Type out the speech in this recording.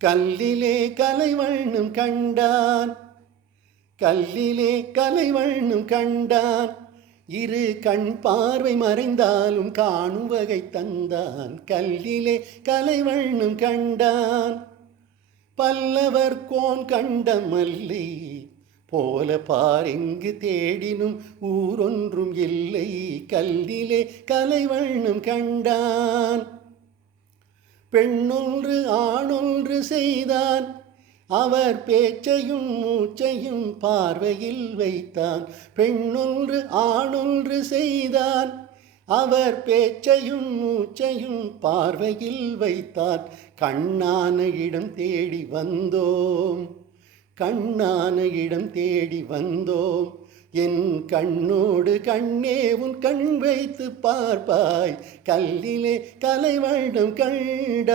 கல்லிலே கலைவண்ணம் கண்டான், கல்லிலே கலைவண்ணம் கண்டான். இரு கண் பார்வை மறைந்தாலும் காணும் வகை தந்தான். கல்லிலே கலைவண்ணம் கண்டான். பல்லவர் கோன் கண்ட மல்லை போல பாரெங்கு தேடினும் ஊரொன்றும் இல்லை. கல்லிலே கலைவண்ணம் கண்டான். பெண்ணொன்று ஆணொன்று செய்தான், அவர் பேச்சையும் மூச்சையும் பார்வையில் வைத்தான். பெண்ணொன்று ஆணொன்று செய்தான், அவர் பேச்சையும் மூச்சையும் பார்வையில் வைத்தான். கண்ணான இடம் தேடி வந்தோம், கண்ணான இடம் தேடி வந்தோம். என் கண்ணோடு கண்ணே உன் கண் வைத்து பார்ப்பாய். கல்லிலே கலைவண்ணம் கண்டான்.